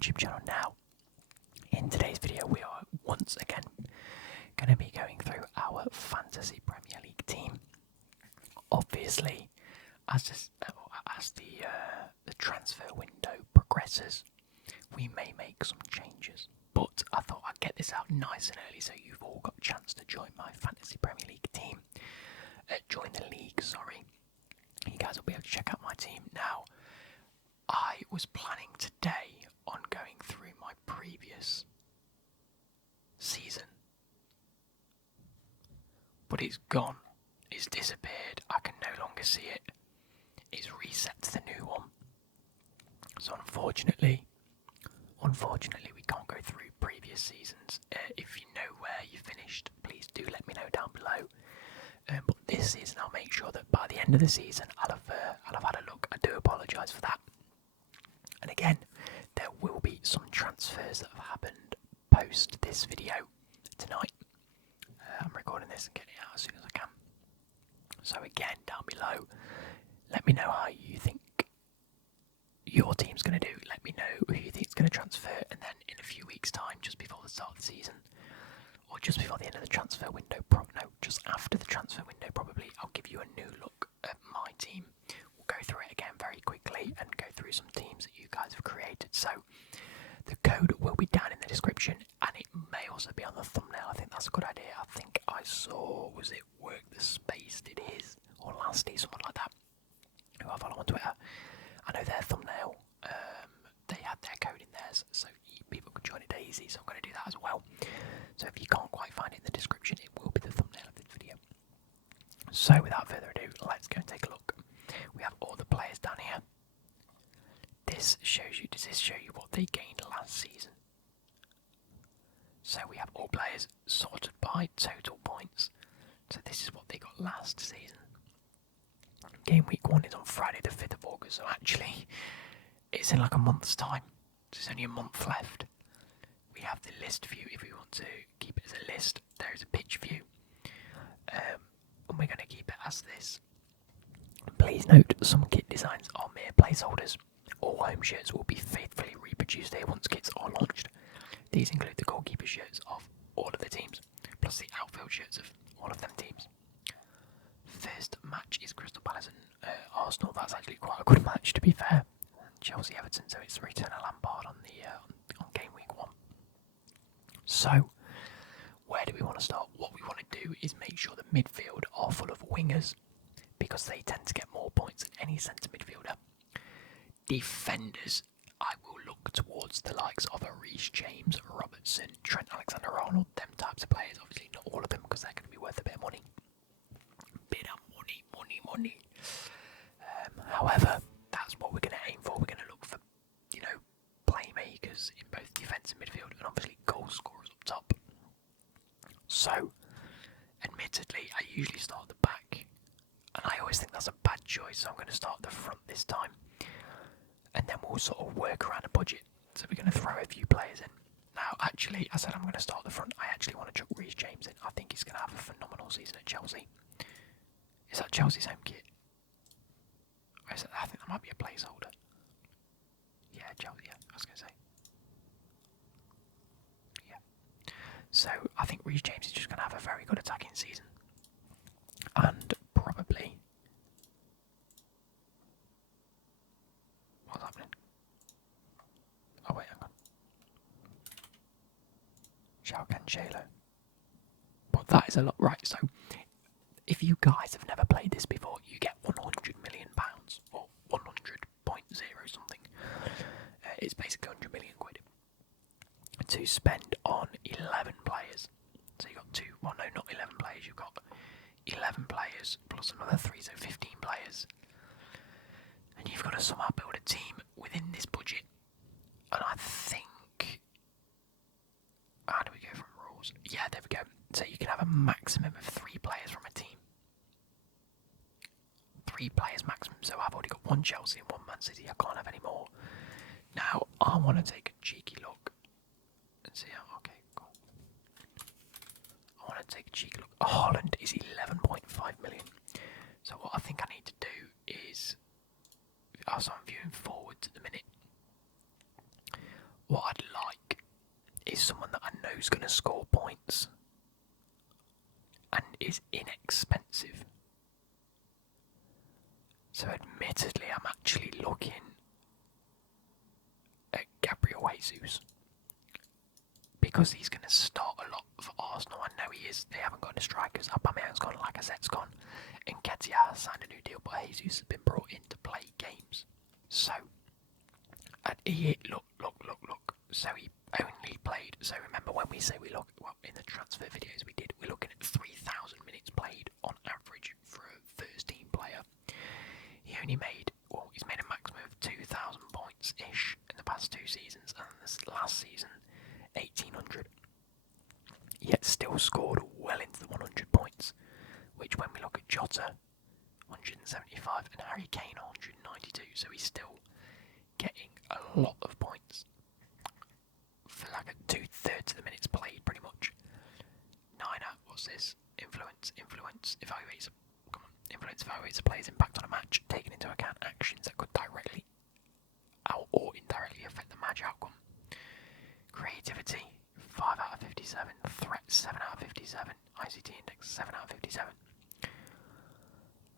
YouTube channel now. In today's video we are once again going to be going through our Fantasy Premier League team. Obviously, as the transfer window progresses, we may make some changes, but I thought I'd get this out nice and early so you've all got a chance to join my Fantasy Premier League team. Join the league, sorry. You guys will be able to check out my team. Now, I was planning today on going through my previous season, but it's gone. It's disappeared. I can no longer see it. It's reset to the new one. So unfortunately, we can't go through previous seasons. If you know where you finished, please do let me know down below. But this season, I'll make sure that by the end of the season, I'll have had a look. I do apologise for that. And again, there will be some transfers that have happened post this video tonight. I'm recording this and getting it out as soon as I can. So again, down below, let me know how you think your team's going to do. Let me know who you think is going to transfer, and then in a few weeks' time, just before the start of the season, or just before the end of the transfer window, just after the transfer window probably, I'll give you a new look at my team. We'll go through it again very quickly and go through some teams that you guys have created. So the code will be down in the description, and it may also be on the thumbnail. I think that's a good idea. I think I saw, was it Work the Space did his, or Lasty, someone like that, who I follow on Twitter. I know their thumbnail, they had their code in theirs, so people could join it easy, so I'm going to do that as well. So if you can't quite find it in the description, it will be the thumbnail of this video. So without further ado, let's go and take a look. We have all the players down here. Does this show you what they gained last season? So we have all players sorted by total points. So this is what they got last season. Game week 1 is on Friday the 5th of August, so actually it's in like a month's time. There's only a month left. We have the list view if we want to keep it as a list. There is a pitch view. And we're going to keep it as this. Please note, some kit designs are mere placeholders. All home shirts will be faithfully reproduced here once kits are launched. These include the goalkeeper shirts of all of the teams, plus the outfield shirts of all of them teams. First match is Crystal Palace and Arsenal. That's actually quite a good match, to be fair. Chelsea Everton, so it's the return of Lampard on game week 1. So, where do we want to start? What we want to do is make sure the midfield are full of wingers, because they tend to get more points than any centre midfielder. Defenders, I will look towards the likes of a Reece James, Robertson, Trent Alexander-Arnold, them types of players. Obviously not all of them, because they're going to be worth a bit of money. Money. However, that's what we're going to aim for. We're going to look for, playmakers in both defence and midfield, and obviously goal scorers up top. So, admittedly, I usually start at the back, and I always think that's a bad choice, so I'm going to start at the front this time. And then we'll sort of work around a budget. So we're going to throw a few players in. Now, actually, I said I'm going to start at the front. I actually want to chuck Reece James in. I think he's going to have a phenomenal season at Chelsea. Is that Chelsea's home kit? Or is that, I think that might be a placeholder. Yeah, Chelsea, yeah, I was going to say. Yeah. So, I think Reece James is just going to have a very good attacking season. And probably... What's happening? Oh, wait, hang on. João Cancelo. But that is a lot, right? So, if you guys have never played this before, you get £100 million, or 100.0 something. It's basically 100 million quid to spend on 11 players. So you've got not 11 players, you've got 11 players plus another 3, so 15 players. And you've got to somehow build a team within this budget. And I think... How do we go from rules? Yeah, there we go. So you can have a maximum of 3 players from a team. 3 players maximum. So I've already got 1 Chelsea and 1 Man City. I can't have any more. Now, I want to take a cheeky look and see how... Okay, cool. I want to take a cheeky look. Haaland is 11.5 million. So what I think I need to do is... As I'm viewing forwards at the minute, what So admittedly, I'm actually looking at Gabriel Jesus because he's going to start a lot for Arsenal. I know he is. They haven't got any strikers. Aubameyang's gone, Lacazette's gone, and Nketiah has signed a new deal, but Jesus has been brought in to play games. So, look. So he only played. So remember when we say we look, well, in the transfer videos we did, we're looking at 3,000 minutes played on average for a first team player. He only made, he's made a maximum of 2,000 points-ish in the past 2 seasons, and this last season, 1,800. Yet still scored well into the 100 points, which when we look at Jota, 175, and Harry Kane, 192, so he's still getting a lot of points for like 2/3 of the minutes played, pretty much. What's this? Influence evaluates a player's impact on a match, taking into account actions that could directly or indirectly affect the match outcome. Creativity, 5 out of 57. Threat, 7 out of 57. ICT index, 7 out of 57.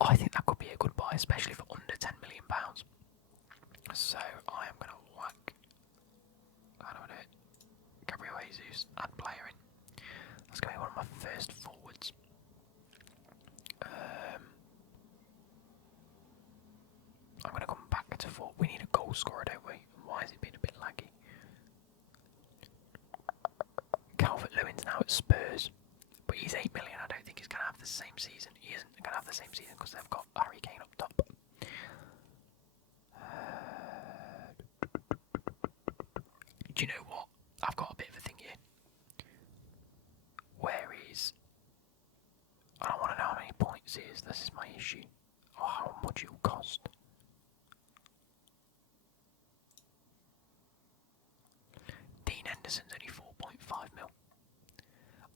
I think that could be a good buy, especially for under £10 million. So I am going to whack, how do I do it? Gabriel Jesus, add player in. That's going to be one of my first forwards. I'm going to come back to forward. We need a goal scorer, don't we? Why is it being a bit laggy? Calvert-Lewin's now at Spurs, but he's 8 million. I don't think he's going to have the same season. He isn't going to have the same season because they've got Harry Kane up top. Do you know what? I've got a bit of a thing here. Where is... I don't want to know how many points he is. This is my issue. Or how much it will cost. Dean Henderson's only 4.5 mil.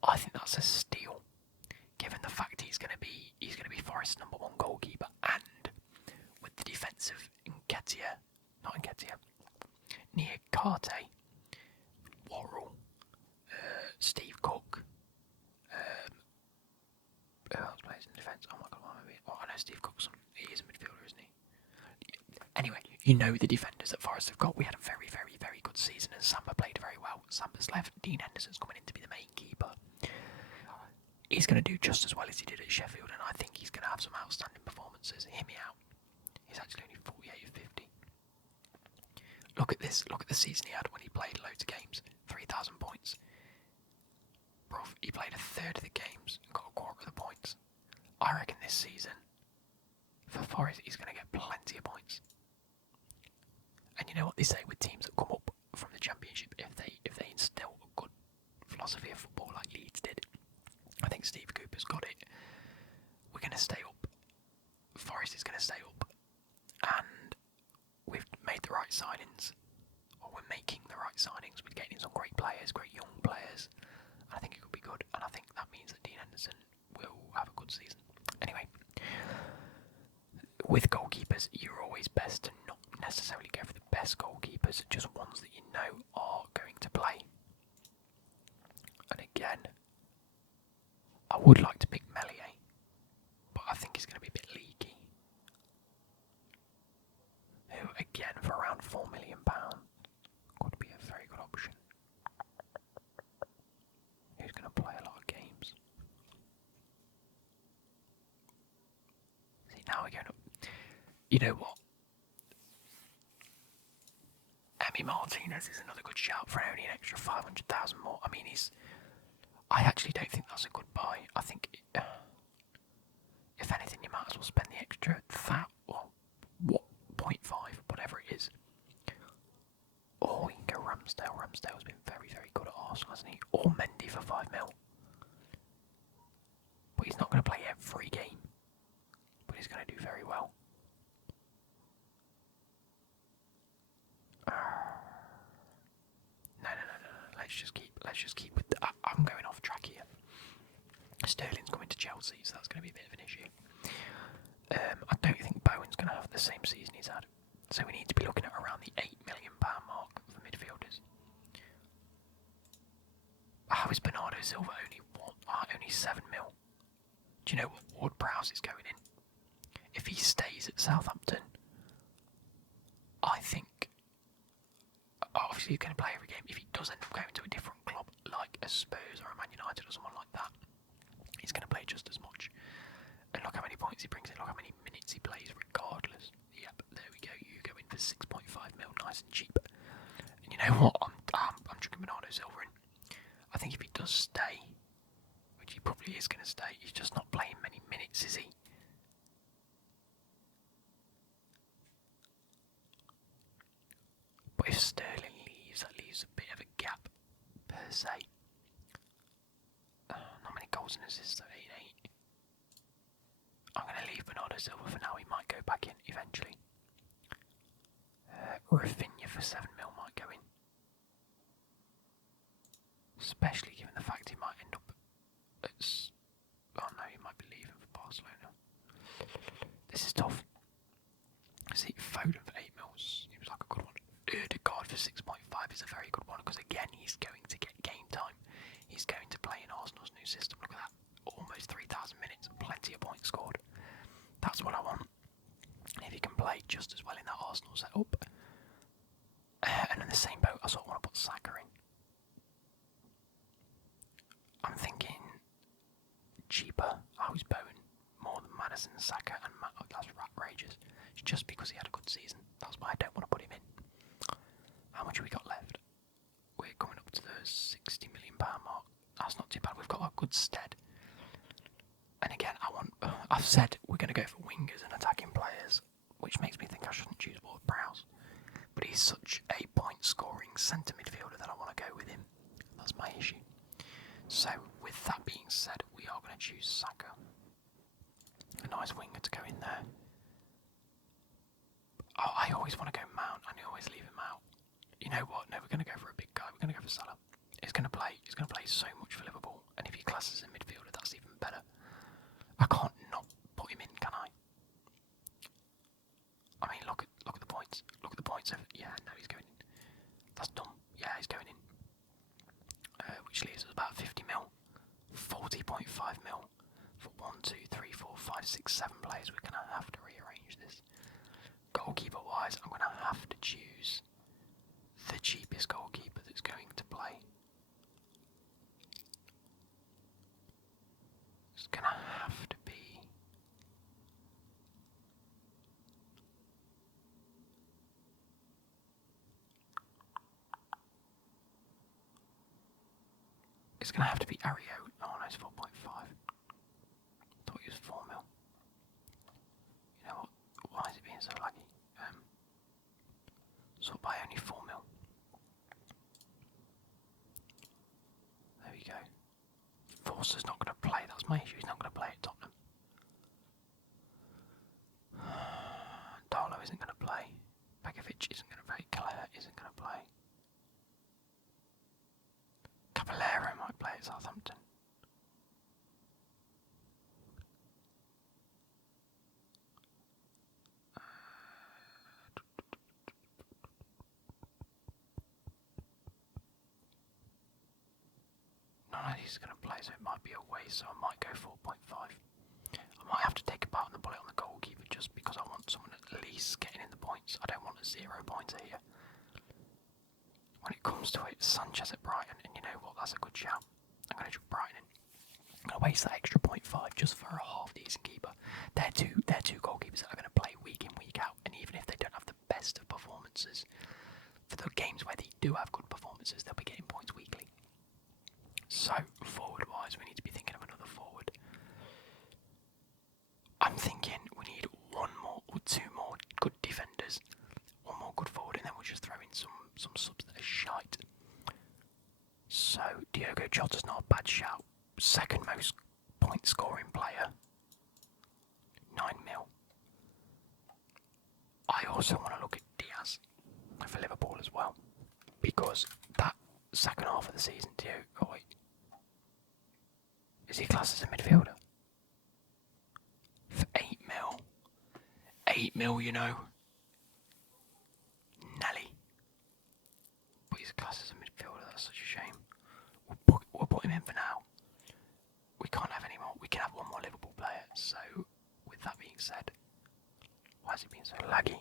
I think that's a steal, given the fact he's going to be Forest's #1 goalkeeper, and with the defensive Niakate, Worrell, Steve Cook. Who else plays in defence? Oh my god, I know Steve Cook's he is a midfielder, isn't he? Anyway, you know the defenders that Forest have got. We had a very, very, very good season, and Samba played very well. Samba's left. Dean Henderson's coming in to be the main keeper. He's going to do just as well as he did at Sheffield, and I think he's going to have some outstanding performances. Hear me out. He's actually only 48 of 50. Look at this. Look at the season he had when he played loads of games. 3,000 points. Bruv, he played a third of the games and got a quarter of the points. I reckon this season, for Forest, he's going to get plenty of points. And you know what they say with teams that come up from the Championship, if they instill a good philosophy of football like Leeds did, I think Steve Cooper's got it. We're going to stay up. Forest is going to stay up. And we've made the right signings. Or we're making the right signings. We're getting some great players, great young players. And I think it could be good. And I think that means that Dean Henderson will have a good season. Anyway, with goalkeepers, you're always best to not necessarily go for the best goalkeepers, just ones that you know are going to play. And again, I would like to pick Meslier, but I think he's going to be a bit leaky. Who, again, for around £4 million, could be a very good option. Who's going to play a lot of games? See, now we're going up. You know what? Emi Martinez is another good shout for only an extra 500,000 more. I mean, I actually don't think that's a good buy. I think, if anything, you might as well spend the extra 0.5, whatever it is. Or you can go Ramsdale. Ramsdale's been very, very good at Arsenal, hasn't he? Or Mendy for 5 mil. But he's not going to play every game. But he's going to do very well. No. Let's just keep with. I'm going off track here. Sterling's coming to Chelsea, so that's going to be a bit of an issue. I don't think Bowen's going to have the same season he's had, so we need to be looking at around the £8 million mark for midfielders. How is Bernardo Silva only 7 mil? Do you know what Ward-Prowse is going in? If he stays he's at Southampton. I think, obviously he's going to play every game. If he does end up going to a different club, like a Spurs or a Man United or someone like that, he's going to play just as much. And look how many points he brings in, look how many minutes he plays regardless. Yep, there we go, you go in for 6.5 mil, nice and cheap. And you know what, I'm chucking Bernardo Silva in. I think if he does stay, which he probably is going to stay, he's just not playing many minutes, is he? But if Sterling leaves, that leaves a bit of a gap, per se. Not many goals and assists, though, 8-8. I'm going to leave Bernardo Silva for now, he might go back in eventually. Rafinha for 7 mil might go in. Especially given the fact he might end up at... Oh no, he might be leaving for Barcelona. This is tough. See, Foden for 8 mils seems like a good one. Odegaard for 6.5 is a very good one because again he's going to get game time. He's going to play in Arsenal's new system. Look at that, almost 3,000 minutes, plenty of points scored. That's what I want. If he can play just as well in that Arsenal setup. And in the same boat, I sort of want to put Saka in. I'm thinking cheaper. I was bone more than Madison, Saka, and that's outrageous. It's just because he had a good season. That's why I don't want to put him in. How much have we got left? We're coming up to the £60 million mark. That's not too bad. We've got a good stead. And again, I've said we're going to go for wingers and attacking players, which makes me think I shouldn't choose Ward-Prowse. But he's such a point-scoring centre midfielder that I want to go with him. That's my issue. So, with that being said, we are going to choose Saka. A nice winger to go in there. Oh, I always want to go Mount, and I always leave him out. You know what? No, we're going to go for a big guy. We're going to go for Salah. He's going to play so much for Liverpool, and if he classes in midfielder, that's even better. I can't not put him in, can I? I mean, look at the points. Look at the points. Yeah, no, he's going in. That's dumb. Yeah, he's going in. Which leaves us about 50 mil. 40.5 mil for 1, 2, 3, 4, 5, 6, 7 players. We're going to have to rearrange this. Goalkeeper wise, I'm going to have to choose the cheapest goalkeeper that's going to play. It's going to have to be... It's going to have to be Ario. Oh no, it's 4.5. Thought he was 4 mil. You know what? Why is it being so laggy? Sort by only 4 mil. There we go. Forster's not going to play. That's my issue. He's not going to play at Tottenham. Darlow isn't going to play. Begovic isn't going to play. Kelleher isn't going to play. Caballero might play at Southampton. None of these are going to play, so it might be a waste, so I might go 4.5. I might have to take a bite on the bullet on the goalkeeper just because I want someone at least getting in the points. I don't want a 0 pointer here. When it comes to it, Sanchez at Brighton, and you know what, that's a good shout. I'm going to chuck Brighton in. I'm going to waste that extra 0.5 just for a half-decent keeper. They're two goalkeepers that are going to play week in, week out, and even if they don't have the best of performances, for the games where they do have good performances, they'll be getting points weekly. So, forward-wise, we need to be thinking of another forward. I'm thinking we need 1 more or 2 more good defenders, 1 more good forward, and then we'll just throw in some subs that are shite. So, Diogo Jota's not a bad shout. Second most point scoring player. 9 mil. I also want to look at Diaz for Liverpool as well. Because that second half of the season, oh wait. Is he classed as a midfielder? For 8 mil. 8 mil, you know. Nelly. But he's classed as a midfielder, that's such a shame. We'll put him in for now. We can't have any more. We can have 1 more Liverpool player. So, with that being said, Why is it being so laggy?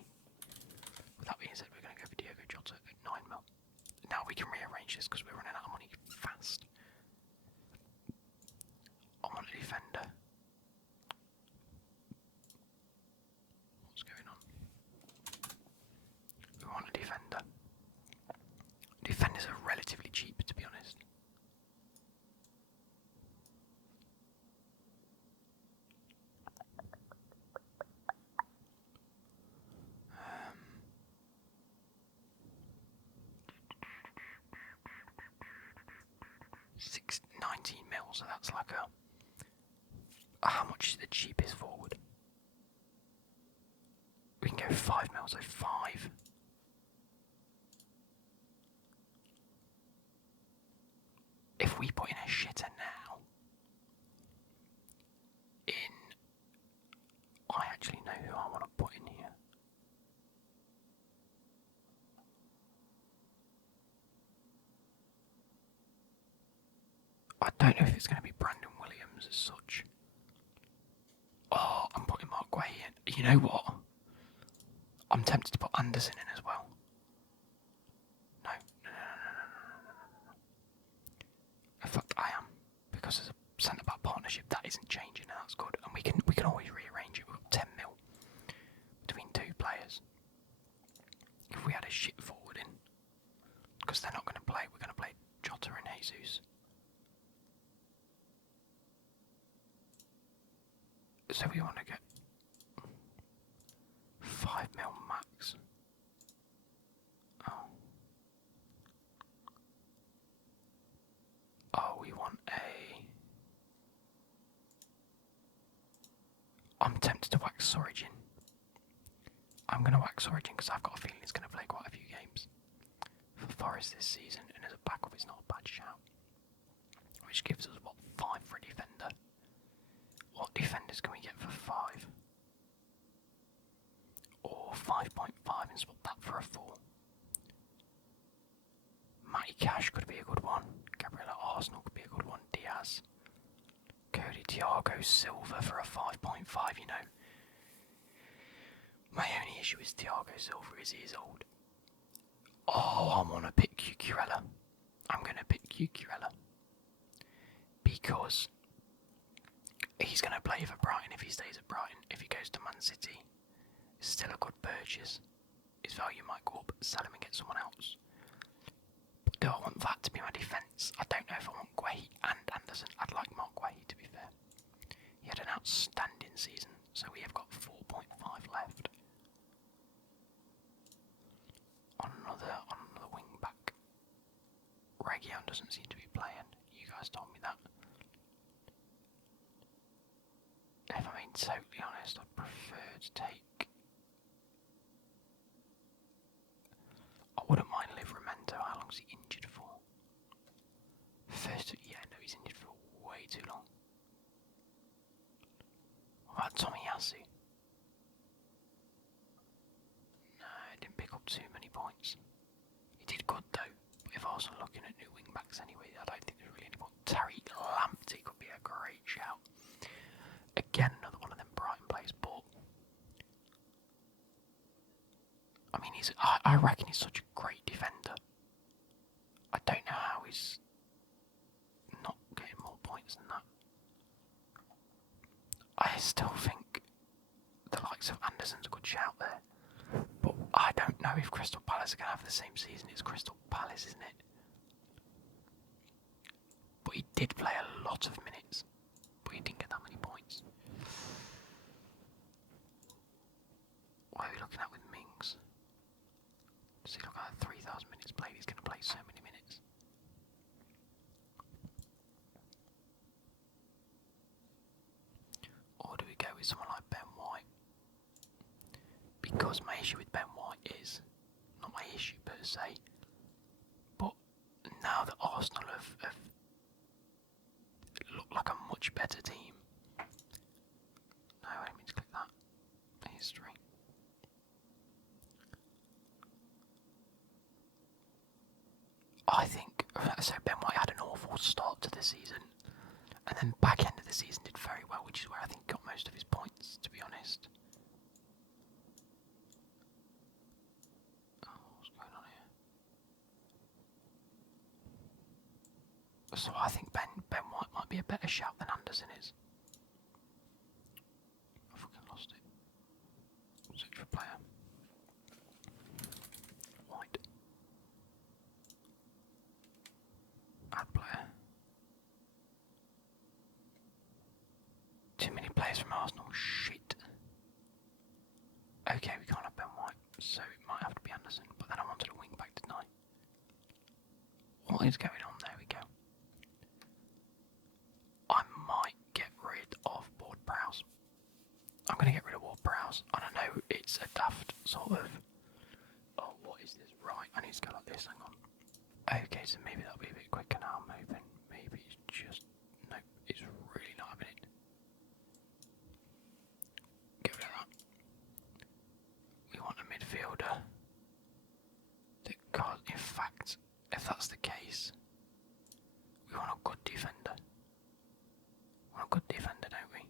With that being said, we're going to go for Diogo Jota at 9 mil. Now we can rearrange this because we're running out of money fast. I want a defender. What's going on? We want a defender. Defenders are relatively cheap, to be honest. Six 19 mil, so that's like a. How much is the cheapest forward? We can go 5 mil, so 5. If we put in a shitter now, I actually know who I want to put in here. I don't know if it's going to be Brandon Williams as such. Oh, I'm putting Mark Guay in. You know what? I'm tempted to put Anderson in as well. No. In fact, I am, because there's a centre-back partnership that isn't changing, and that's good. And we can always rearrange it. We've got 10 mil between two players. If we had a shit forward in, because they're not going to play, we're going to play Jota and Jesus. So we want to get 5 mil max. Oh, we want a. I'm tempted to wax Origin. I'm going to wax Origin because I've got a feeling he's going to play quite a few games for Forest this season, and as a backup, it's not a bad shout. Which gives us, what, 5 for a defender? What defenders can we get for 5? Or 5.5 and swap that for a 4. Matty Cash could be a good one. Gabriel at Arsenal could be a good one. Diaz. Cody Thiago Silva for a 5.5, you know. My only issue is Thiago Silva is he is old. Oh, I want to pick Cucurella. I'm going to pick Cucurella. Because he's going to play for Brighton if he stays at Brighton. If he goes to Man City, it's still a good purchase. His value might go up, sell him and get someone else. But do I want that to be my defence? I don't know if I want Guay and Anderson. I'd like Mark Guay, to be fair. He had an outstanding season, so we have got 4.5 left. On another wing back. Region doesn't seem to be playing. You guys told me that. If I'm being totally honest, I'd prefer to take. I wouldn't mind Livramento. How long's he injured for? Yeah, no, he's injured for way too long. What about Tomiyasu? No, he didn't pick up too many points. He did good though. But if I was looking at new wing backs anyway, I don't think there's really any point. Tariq Lamptey could be a great shout. Again, another one of them Brighton players, but I mean, I reckon he's such a great defender. I don't know how he's not getting more points than that. I still think the likes of Anderson's a good shout there, but I don't know if Crystal Palace are going to have the same season. It's Crystal Palace, isn't it? But he did play a lot of minutes, but he didn't get that many points. What are we looking at with Mings? Does he look at 3,000 minutes played? He's going to play so many minutes. Or do we go with someone like Ben White? Because my issue with Ben White is, not my issue per se, but now that Arsenal have looked like a much better team. No, I didn't mean to click that. History. I think, so Ben White had an awful start to the season, and then back end of the season did very well, which is where I think he got most of his points, to be honest. So I think Ben White might be a better shout than Anderson is. I fucking lost it. Search for player. White. Add player. Too many players from Arsenal. Shit. Okay, we can't have Ben White, so it might have to be Anderson. But then I wanted a wing back, didn't I? What is going on? There we go. I might get rid of Ward Prowse. I'm going to get rid of Ward Prowse. I don't know, it's a daft sort of... Oh, what is this? Right, I need to go like this, hang on. Okay, so maybe that'll be a bit quicker now, I'm hoping. Maybe it's just... No, it's really not a minute. Get rid of that. We want a midfielder. God, in fact, if that's the case, we want a good defender. We want a good defender, don't we?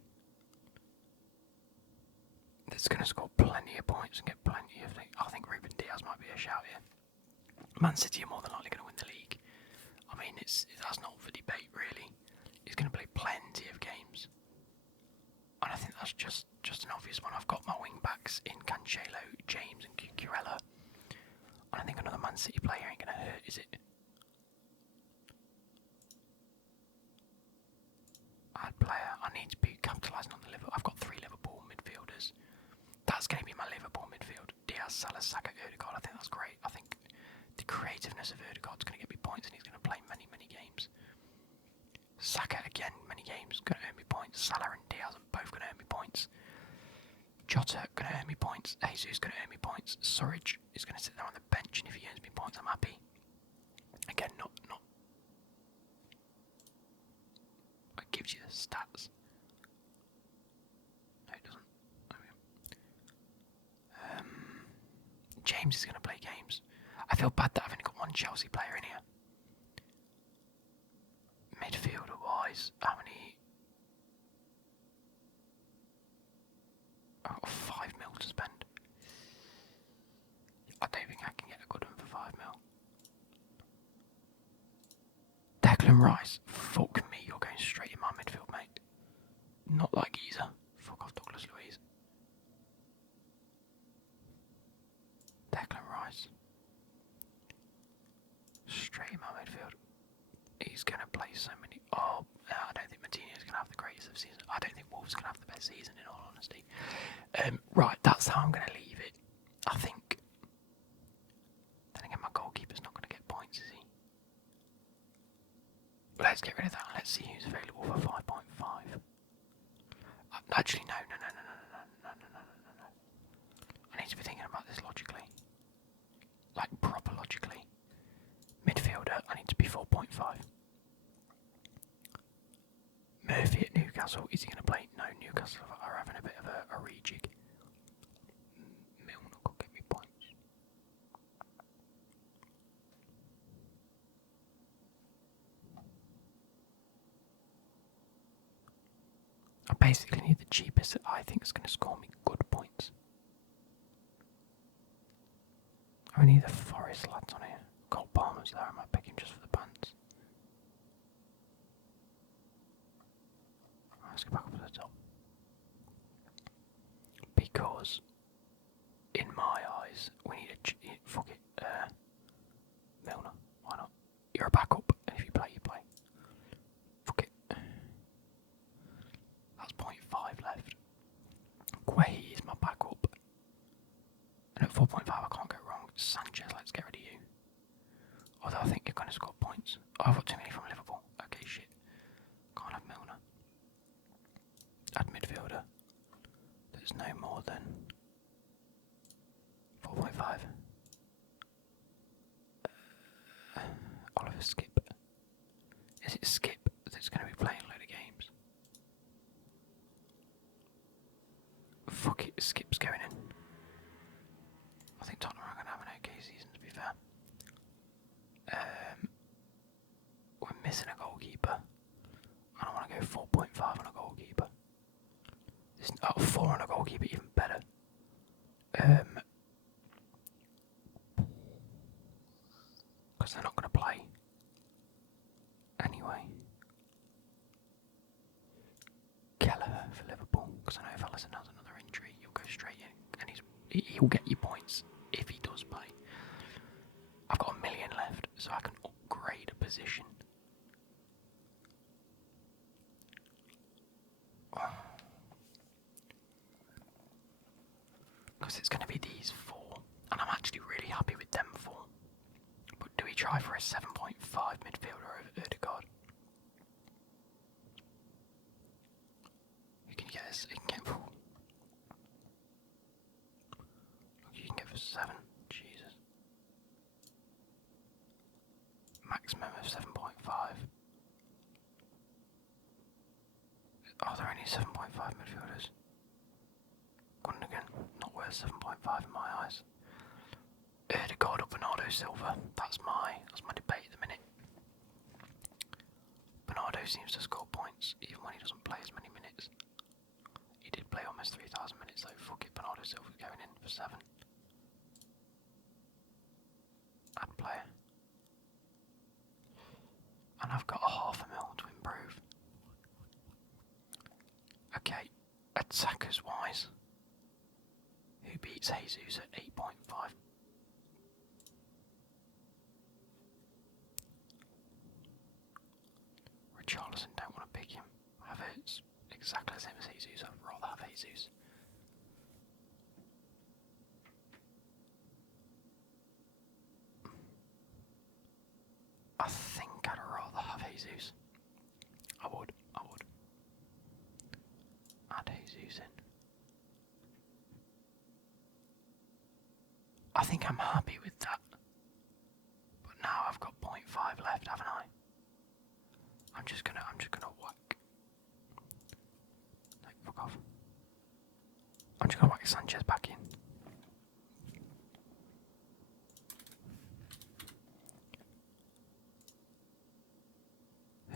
That's going to score plenty of points and get plenty of things. I think Ruben Diaz might be a shout here. Man City are more than likely going to win the league. I mean, that's not for debate, really. He's going to play plenty of games. And I think that's just an obvious one. I've got my wing backs in Cancelo, James and Cucurella. And I think another Man City player ain't going to hurt, is it? Add player. I need to be capitalising on the Liverpool. I've got 3 Liverpool midfielders. That's going to be my Liverpool midfield. Diaz, Salah, Saka, Odegaard. I think that's great. I think the creativeness of Odegaard's going to get me points and he's going to play many, many games. Saka, again, many games, going to earn me points. Salah and Diaz are both going to earn me points. Jota going to earn me points. Jesus going to earn me points. Surridge is going to sit there on the bench, and if he earns me points, I'm happy. Again, not. It gives you the stats. No, it doesn't. There we go. James is going to play games. I feel bad that I've only got one Chelsea player in here. Midfielder wise, how many? I've got 5 mil to spend. I don't think I can get a good one for 5 mil. Declan Rice. Fuck me, you're going straight in my midfield, mate. Not like Geezer. Fuck off, Douglas Luiz. Declan Rice. Straight in my midfield. He's going to play so many... Oh, I don't think Martinez's going to have the greatest of season. I don't think Wolves are going to have the best season, in all honesty. Right, that's how I'm going to leave it. I think... Then again, my goalkeeper's not going to get points, is he? Let's get rid of that. Let's see who's available for 5.5. Actually, no. I need to be thinking about this logically. Like, proper logically. Midfielder, I need to be 4.5. Murphy at Newcastle, is he going to play? No, Newcastle are having a bit of a rejig. Milner could get me points. I basically need the cheapest that I think is going to score me good points. I need the Forest lads on here. Cole Palmer's there, I might pick him just for the pants. Let's go back up to the top. Because, in my eyes, we need a... Fuck it. Milner, why not? You're a backup, and if you play, you play. Fuck it. That's 0.5 left. Quay is my backup. And at 4.5 I can't go wrong. Sanchez, let's get rid of you. Although I think you're going to score points. Oh, I've got too many from Liverpool. Okay, shit. Can't have Milner. Add midfielder. There's no more than 4.5. Oliver Skip. Is it Skip that's going to be playing a load of games? Fuck it, Skip's going in. I think Tottenham are going to have an okay season, to be fair. We're missing a goalkeeper. I don't want to go 4.5 on a goalkeeper. 4 on a goalkeeper, even better. Because they're not going to play. Anyway. He'll get you points if he does play. I've got 1 million left, so I can upgrade a position. Because it's going to be these 4, and I'm actually really happy with them 4. But do we try for a 7.5 midfielder over Ødegaard? You can get this. You can get 4. You can get for 7. Jesus. Maximum of 7.5. Are there only 7.5 midfielders? Gundogan, not worth 7.5 in my eyes. Ødegaard or Bernardo Silva, that's my debate at the minute. Bernardo seems to score points even when he doesn't play as many minutes. He did play almost 3,000 minutes though. Fuck it, Bernardo Silva going in for 7. Add player. And I've got a £500,000 to improve. Okay, attackers wise, who beats Jesus at 8.5? Richarlison, don't want to pick him. Havertz, exactly the same as Jesus. I'd rather have Jesus. I think I'd rather have Jesus. I would. Add Jesus in. I think I'm happy with that. But now I've got 0.5 left, haven't I? I'm just gonna whack. No, fuck off. I'm just gonna whack Sanchez back in.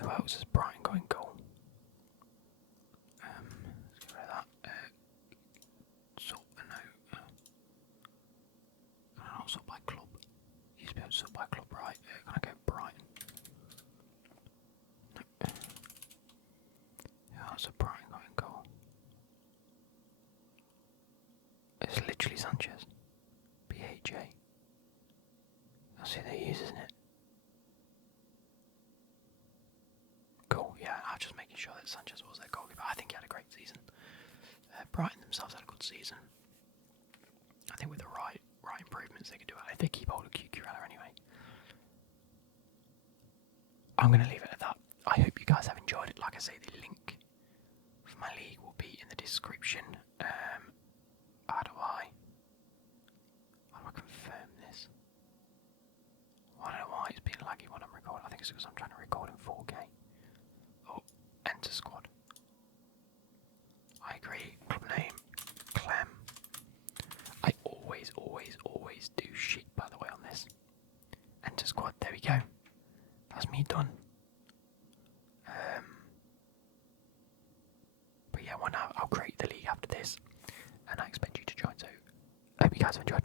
Who else has Brighton got in goal? Let's get rid of that. Not sort by club. Used to be able to sort by club, right? Can I go Brighton? No. Who else has Brighton got in goal? It's literally Sanchez. BHA. That's who they use, isn't it? Cool, yeah, I'm just making sure that Sanchez was their goalkeeper. I think he had a great season. Brighton themselves had a good season. I think with the right improvements they could do it. If they keep hold of Cucurella anyway. I'm going to leave it at that. I hope you guys have enjoyed it. Like I say, the link for my league will be in the description. How do I confirm this? I don't know why it's been laggy when I'm recording. I think it's because I'm trying to record in 4K. Oh, enter squad. I agree. Club name, Clem. I always do shit, by the way, on this. Enter squad. There we go. That's me done. But yeah, I'll create the league after this, and I expect you to join. So, I hope you guys have enjoyed.